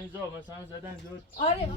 اینجا مثلا زدن زود. آره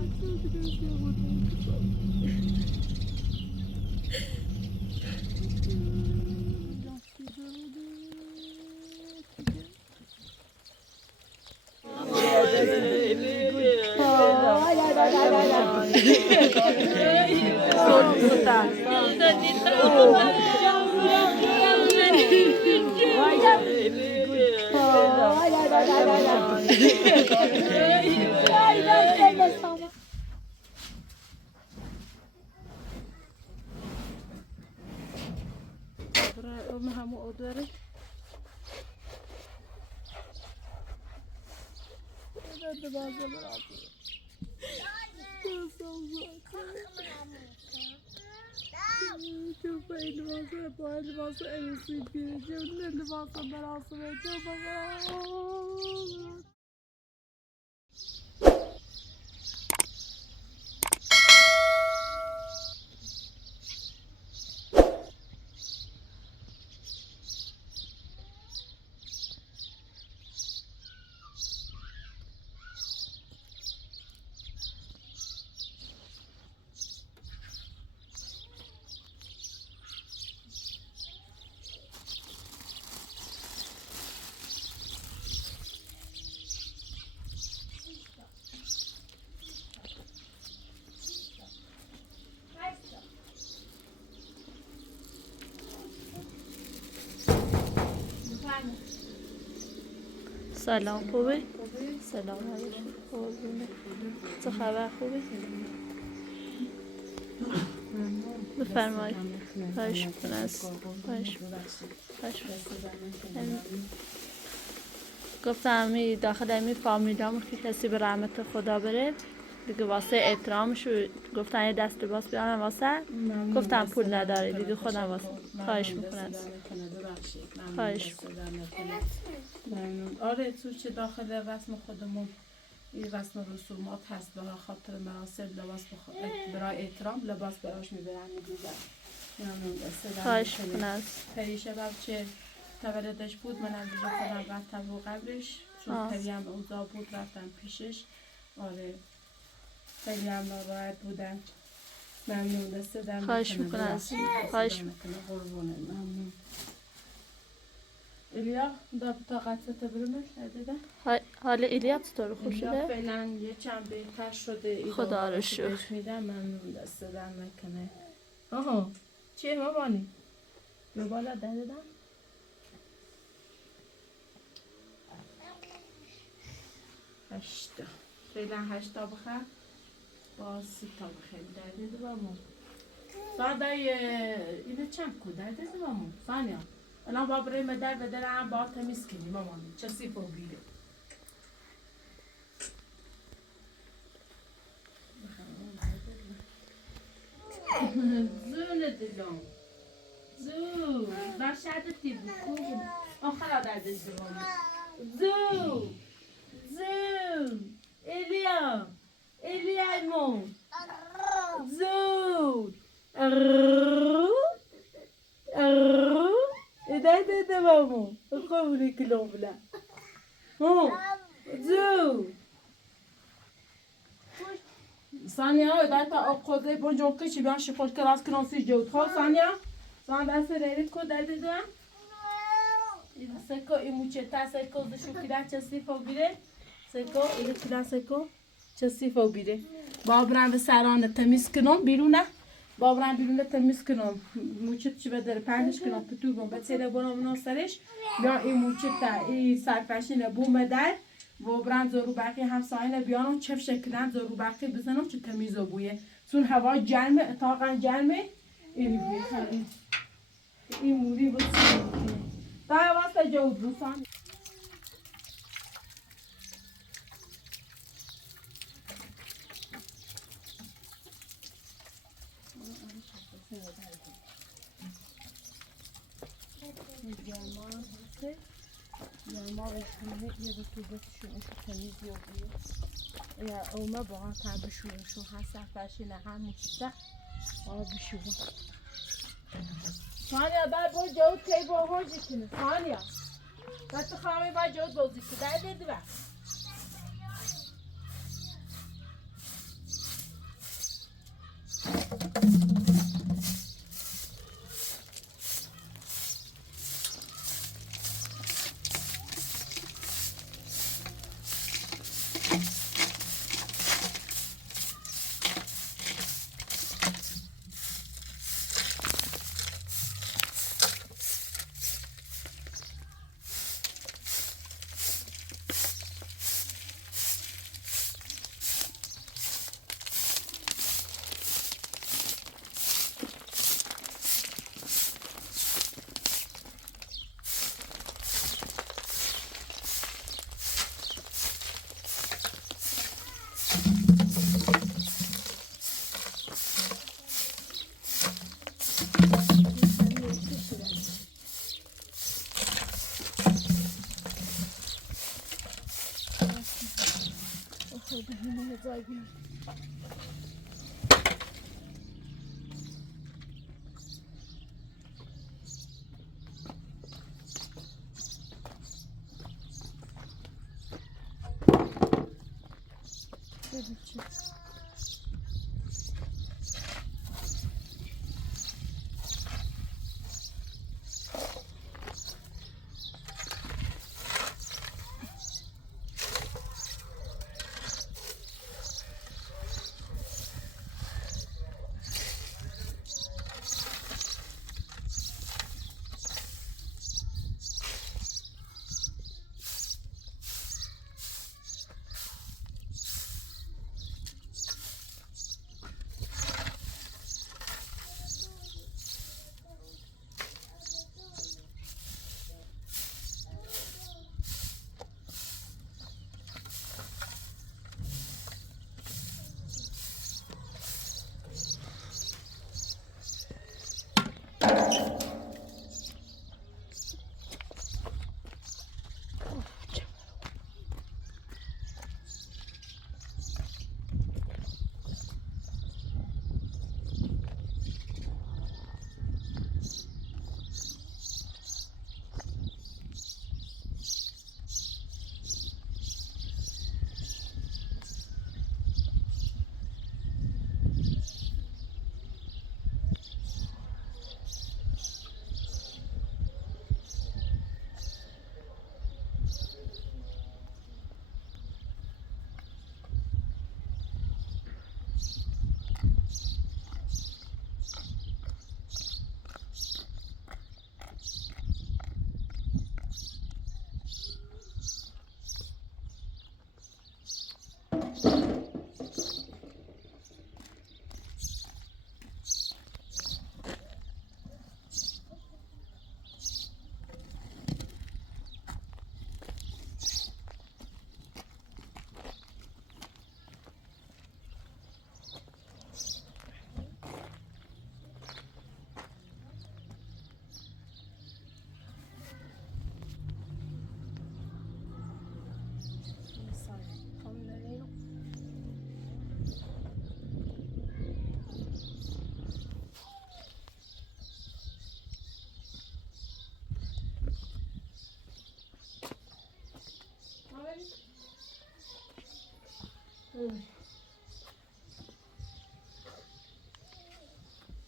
سلام خوبه؟ سلام علیکم قربونه چه خبر خوبه؟ بفرمایید خواهش میکنم خواهش گفتم می داخل امی فامیلامون که کسی به رحمت خدا بره دیگه واسه احترامش گفتن یه دست لباس بیارم واسه گفتم پول نداره دیگه خودم واسه خواهش میکنم خواهش ممنون. آره تو چه داخل رسم خودمون این رسم و رسومات هست برای خاطر مراسم لباس برای احترام لباس براش میبرن میدوزن. ممنون. خواهش میکنم پریشه بچه تولدش بود منم دیگه خودم رفتم رو قبرش چون پری هم اوضاع بود رفتم پیشش. آره خیلی هم ناراحت بودن. ممنون. دست دارم خواهش میکنم خواهش قربونه. ممنون. ایلیا دا طاقتت برمش ندیده؟ حال ایلیا چطور خوب ایلیا شده؟ فعلا یه چند بهتر شده. خدا رو شکر. بهش میدم. ممنون. دست دارم نکنه. آها چیه مامانی؟ به بالا دادم؟ هشتا فعلا 8 تا بخیر با 3 تا بخیر داده بامون. سادای اینه چند کو داده بامون ثانیا الان با برای مدر بدر هم با تمیز کنی مامان چه سیفو بیره زون دلم زو باشدتی بکن آخر دادش بامون زو ایلیا ایمون زو ده بامون قولي كلهم بلا زو ثانية ده تا أقوى بونجون كشي بيان شفاش كلاس كناسي جود خال ثانية دست ريت كود ده سکو این موچتا سکو دشو کلا چسی فو بیره سکو این کلا سکو چسی فو بیره بابرم به سران تمیز کنم بیرونه بابرم بیرونه تمیز کنم موچت چی بداره پنجش کنم پتو بم بسیار برام ناسرش بیا این موچتا این سرفشین بوم در بابرم زارو برقی همسایه بیانم چف شکلن زارو برقی بزنم چه تمیزو بویه چون هوا گرمه اتاقا گرمه این بویه این موری بود تا واسه جود دوستان ما بشونه یه رطوبتشون تمیز یابیه یا اومه با هم تبشونشون هست سفرشی نه همون چیزه آبشون ثانیه بعد با جود کی با هاجی کنه ثانیه بعد خواهمی با جود بازی که در دیدی بس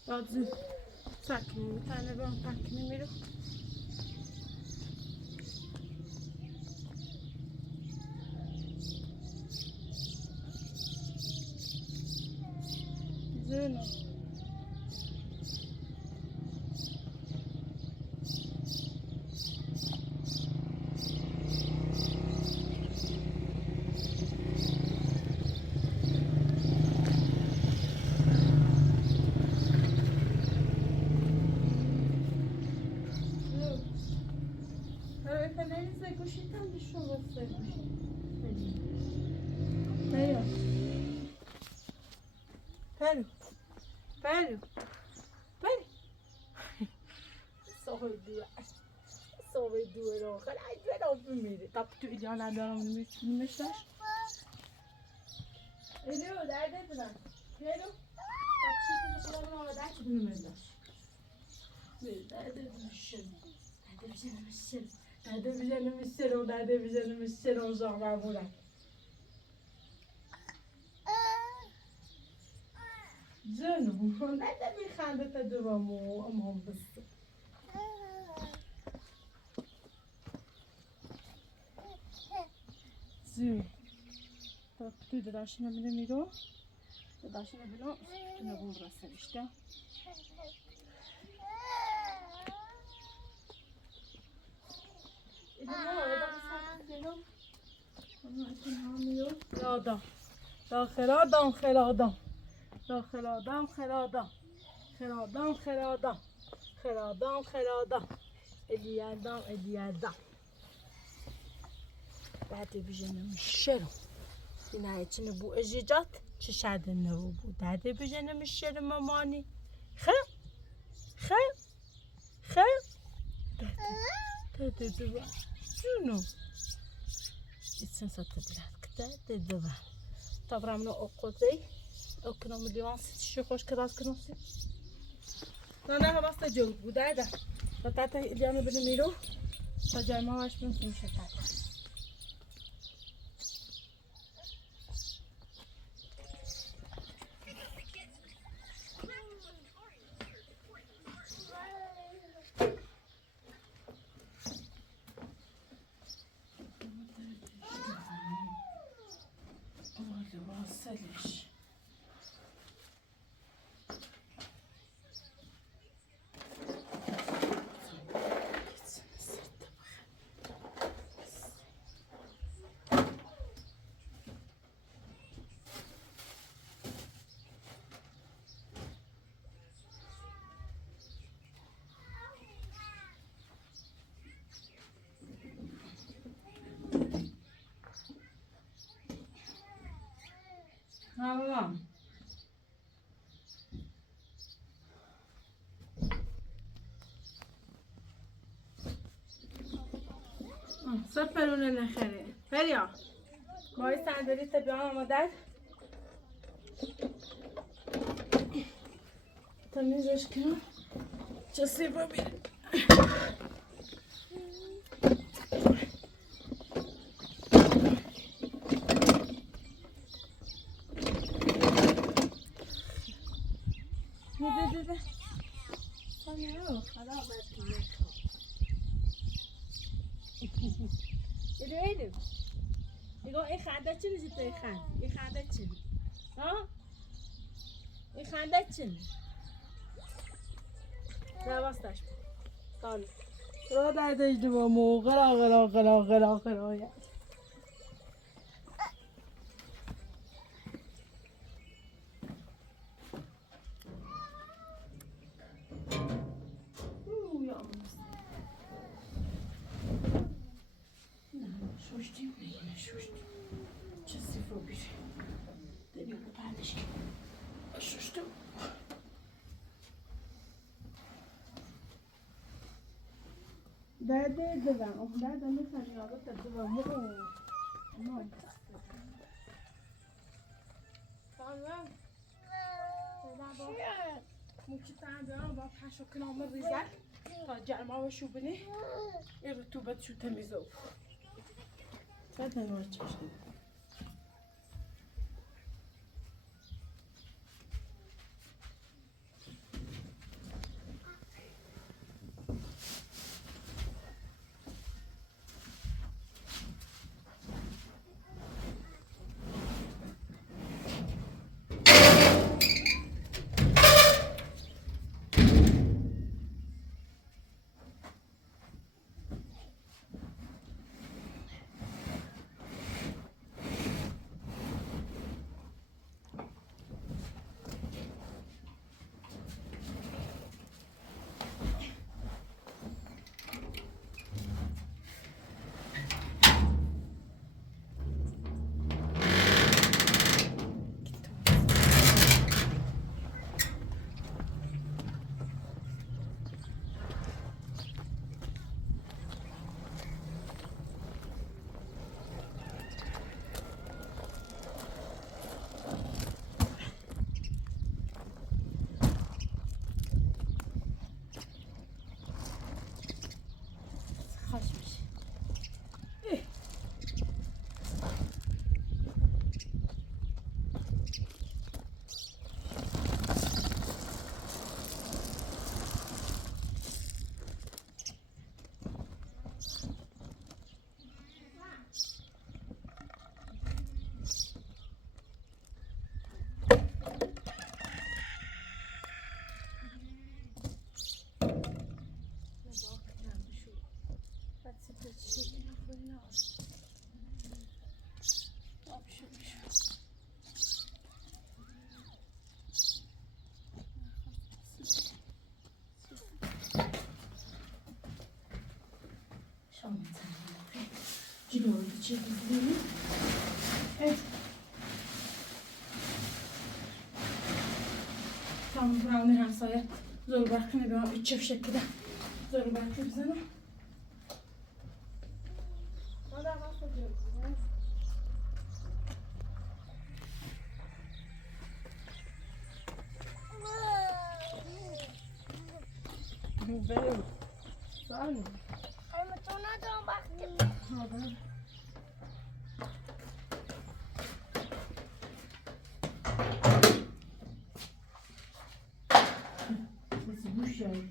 Bazı sakin bir tane ben sakin bir زين Pera. Pera. Pera. Sorry, dude. Sorry, dude. Kan I get off me? Tap tu ilan adam mesaj. Hello, nerede lan? Hello. Tap şu kulağına orada bunu mesaj. Nerede düşün? Nerede düşün? Nerede düşün? Nerede düşün? O zaman burada. جنو نده میخنده تا دوامو اما بسته زو تا تو داشتیم میرو داشتیم ببینم تو نبود راسته işte خلادا خلادام خلادام خلادام خلادام خلادام خلادام خلادام خلادام اليادام اليادام بعد بيجينا مشرو هنا يتنو بو اجيجات تشاد النو بو بعد بيجينا مشرو ماماني خير خير خير تدوا شنو يتسن ستبلاد كده تدوا طبعا من اوقاتي اوكنا مليون ست خوش كراس كنوسي انا بس جو بودا ده تاتا اليوم بنميرو تا ما واش بنسمش تاتا سلش Tamam. سپرونه نخره فریا مای صندلی تا بیان آماده تمیزش کنم چه سیبا بیره ده سامیو خدا باید ایدو ایگو این خنده چی نیزی تو این خنده چی ها؟ این خنده چی نواستش سال را دردش دوامو غلا غلا غلا غلا غلا Derde devam. O derde mi sanıyor? Da devamı. Aman. Tamam. ممكن تعمل بقى حشو كنا عمر رجال ترجع معه وشو بني الرطوبة شو تميزه تفضل ورد شو Evet. Tamam, buranın hamsaya zor bakını bir üç çift şekilde zor bakıyor bize ama. Benim. Sağ olun. Ama sonra da baktım. Hadi. Nasıl bu şey?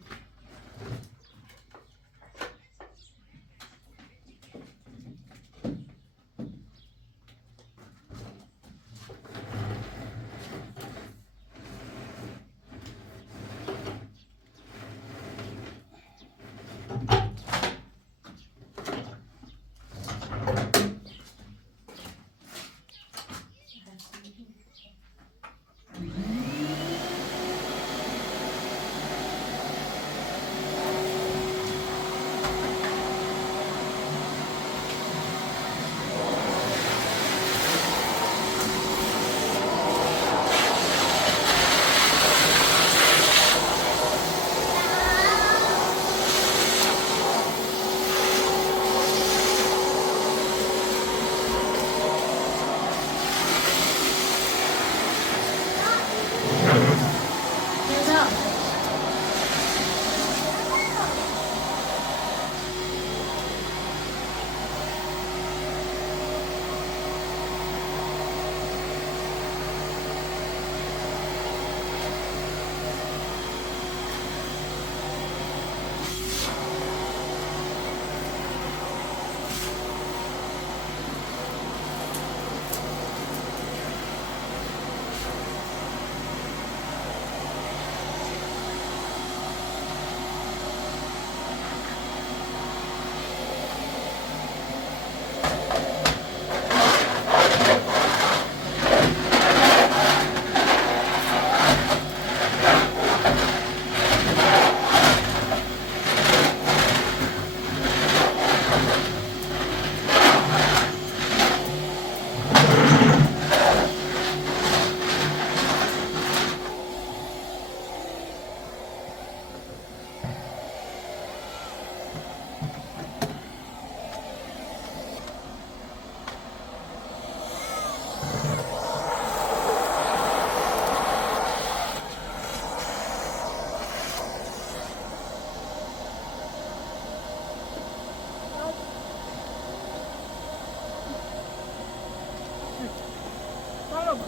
Tamam.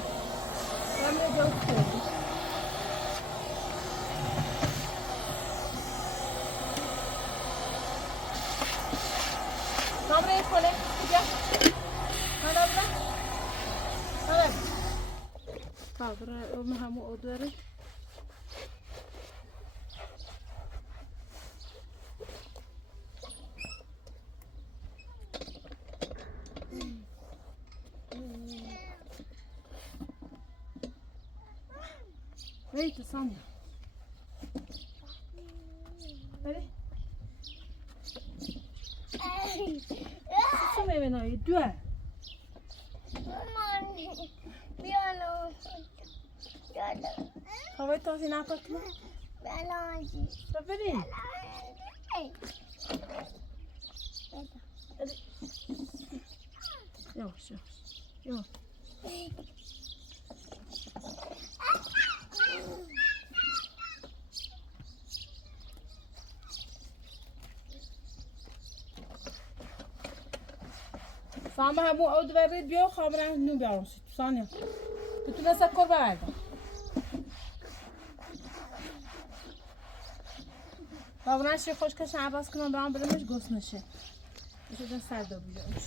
Ben de göstereyim. Kamerayı koy. Gel. Hadi bırak. Hadi. Kabra onu hamı odları. Wait, Sandra. Ready? Come here now, you do it. Piano. How about tossing up a clue? Stop it in. Yo, sure. Yo. فهم همون عود برید بیا خابرن نو بیارمشید ثانیه بتونه سکر بردم خابرن شی خوش کشن عباس کنم برام برمش گست نشه بشه سرده بیارمش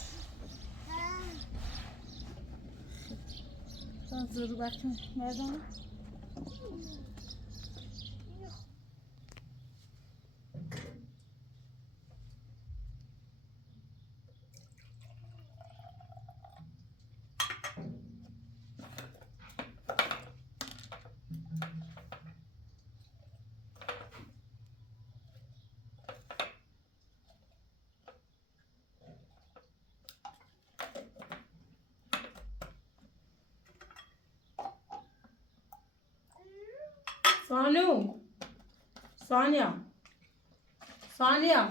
ضرور بکنم مردم صانو ثانية ثانية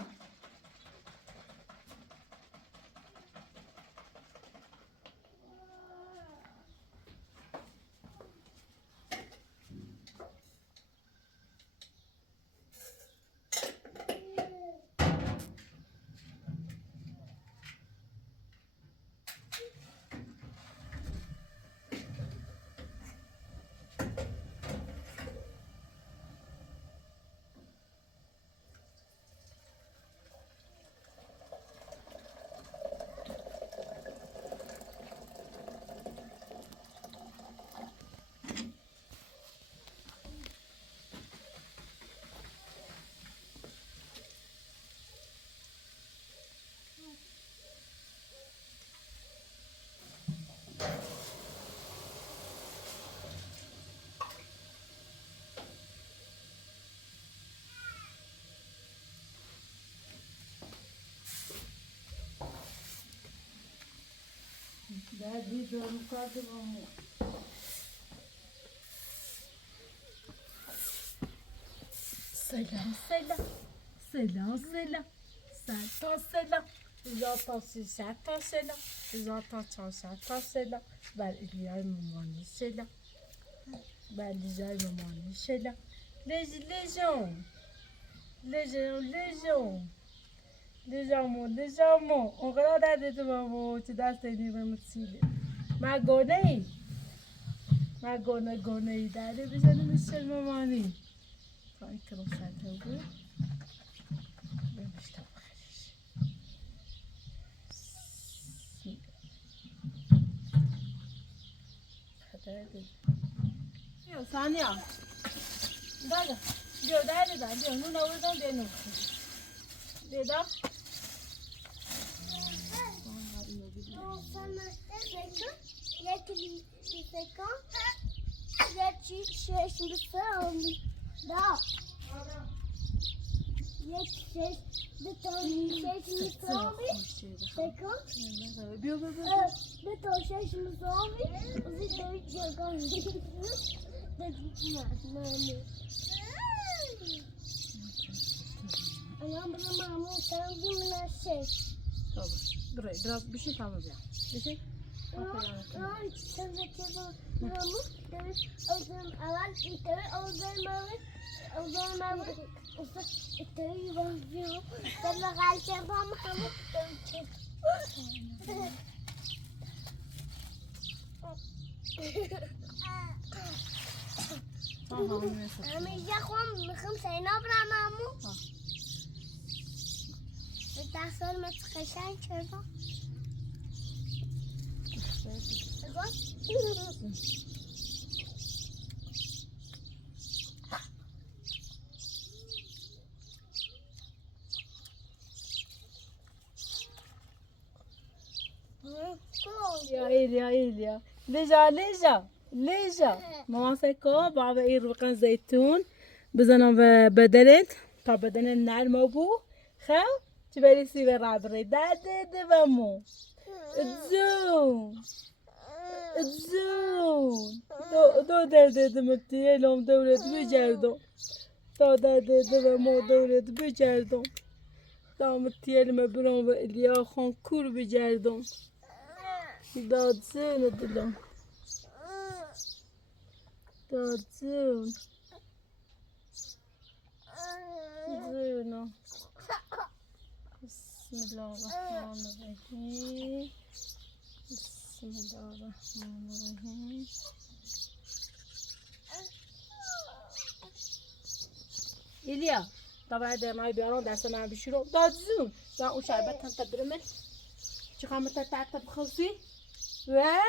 بعدي دور كاتب أمو سلام سلام سلام سلام ساتا سلام زاتا ساتا سلام زاتا ساتا سلام بر ایلیای مامانی سلام بر لیزای مامانی سلام لیزون لیزامو اونقدر درد تو بابا چه دست نیمه متسیله من گونه ای درده بزنه مثل مامانی تا این کرم سرده بود بمیشتم بخیرش خدای دید بیا ثانیا دادا بیا درده بیا نون آوردم بیا نون دیدا Biraz bir şey tamam ya. Bir şey. دستان مثل قشنگ چرا؟ يا إيليا ليجا ماما سكو بابا يربقن زيتون بزنم بدنت تا بدن نرم بو خو تبري سي برابري داد دبمو الزون دو درد دمتي لهم دولت بجردو تا درد دبمو دولت بجردو دامتي لما برام و الیا خان کور بجردم داد زون دلم داد زون زونو بسم الله الرحمن الرحیم بسم الله الرحمن الرحیم ایلیا طبعا ده ماي بيارون ده سمع بشرو داد زون ده اون شعبت انت برمل چه خامت تعتب خلصي و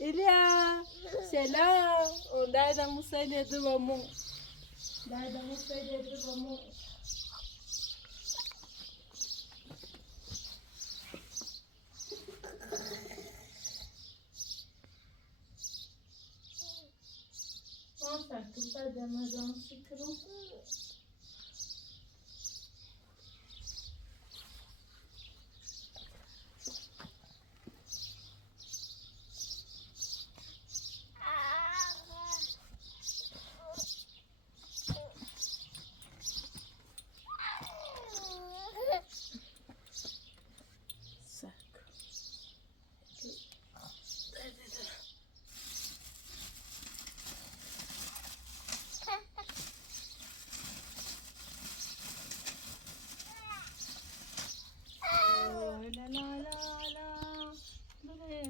إليا سلام وده ده مسيلة دوامو ده مسيلة دوامو tu tá demorando ciclo.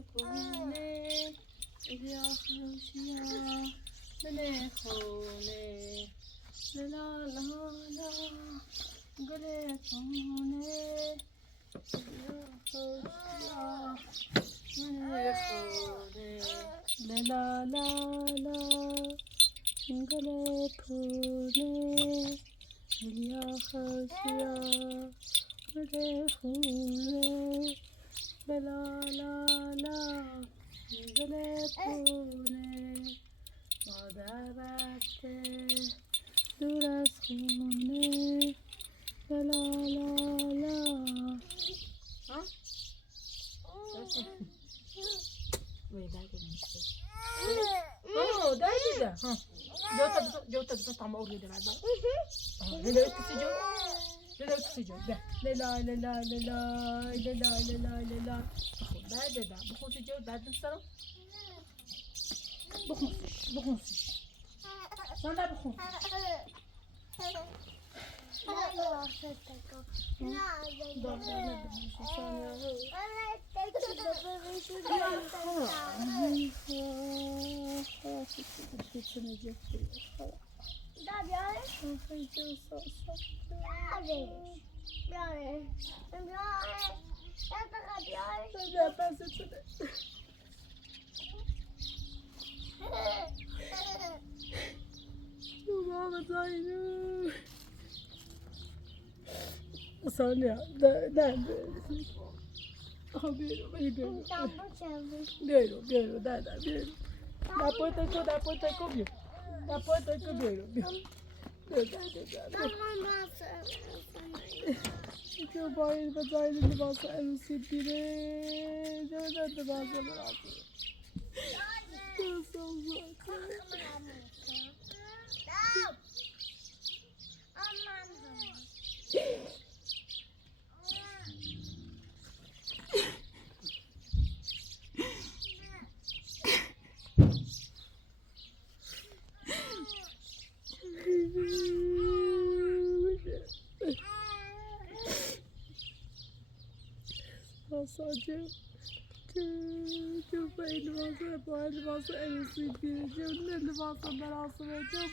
پونه الیا خوشیا گل پونه لا لا لا گل پونه الیا خوشیا گل پونه لا لا لا گل پونه الیا خوشیا گل پونه لا لا لا گل پونه مادر رفته دور از خونه لا لا لا ها؟ ده ها جوتا بس طعم أوريدي بعد لا لا تسجل لا لا تسجل ده لا لا لا لا لا لا لا لا لا لا لا بخون ده بخون سجل بعد السلام بخونسش sen de بخون ثانية ده بيرو بيرو ده بيرو da puerta comió da puerta comió que vai fazer ele libasa ele se pire já da libasa libasa Sadece çok elbise bu elbise elbise bir ne elbise belası ve çok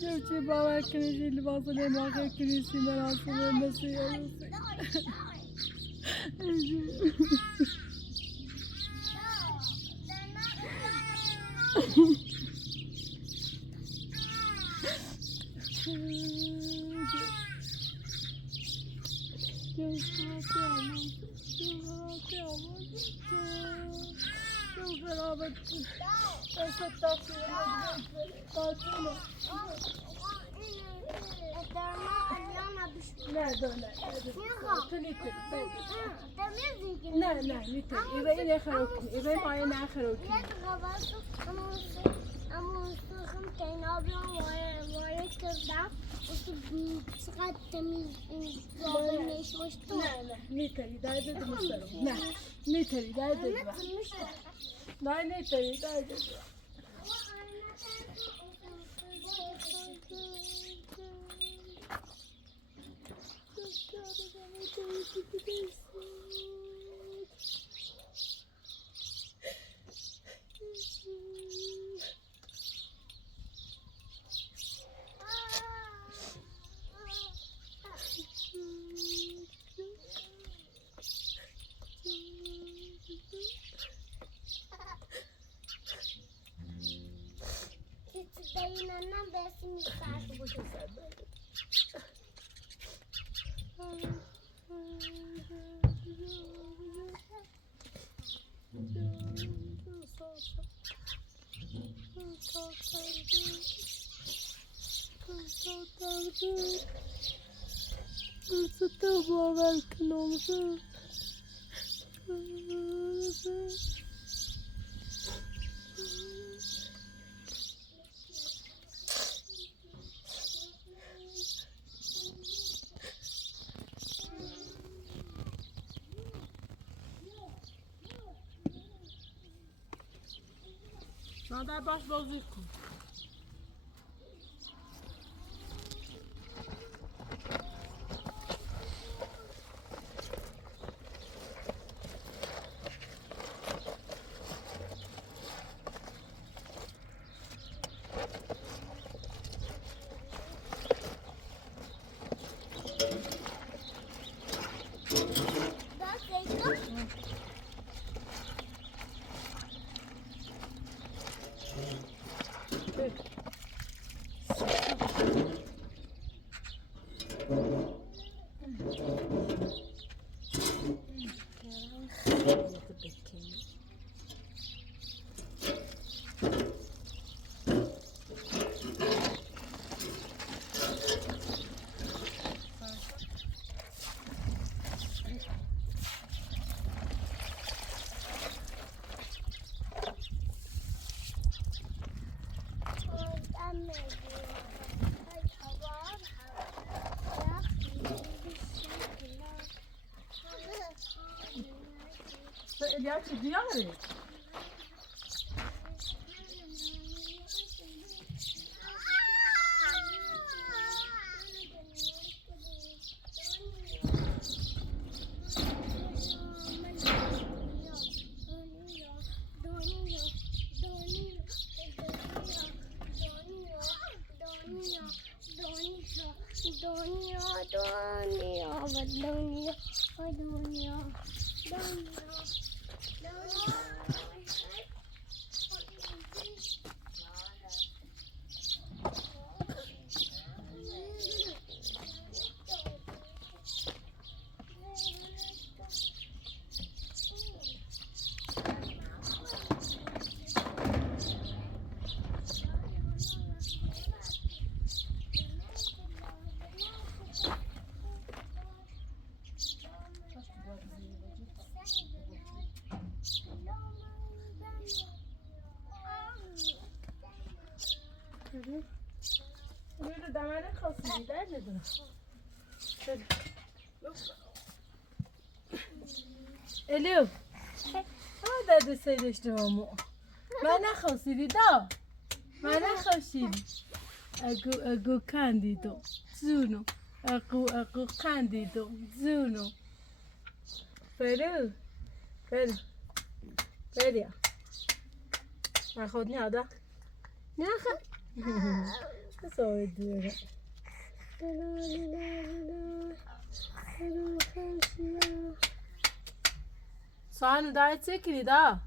Cevçe baba kırıcı libası ne baka kırıcı belası ve nasıl elbise چقدر تمیز این زابلش باشه نه میتری درد دوستارم نه میتری درد نه میتری درد Dayının besini sardı bu sefer. Nada baş bozuk. Ya çıkıyor mu? Böyle damara kalsın gider mi bunu? Şöyle. Elif. هذا ده سيدش دومو. ما نخوصي دا. ما نخوصي. اگو کاندیدو. زونو. اگو کاندیدو. زونو. برو. بریا. ما خود نیادا. نه خود. سوی دیره. Soğanı daha etsek daha.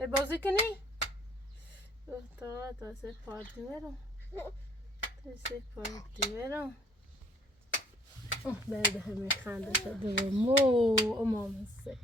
Bozuk ni? Ta se parti vero. Se parti vero. Berde hem khanda şadı mo aman se.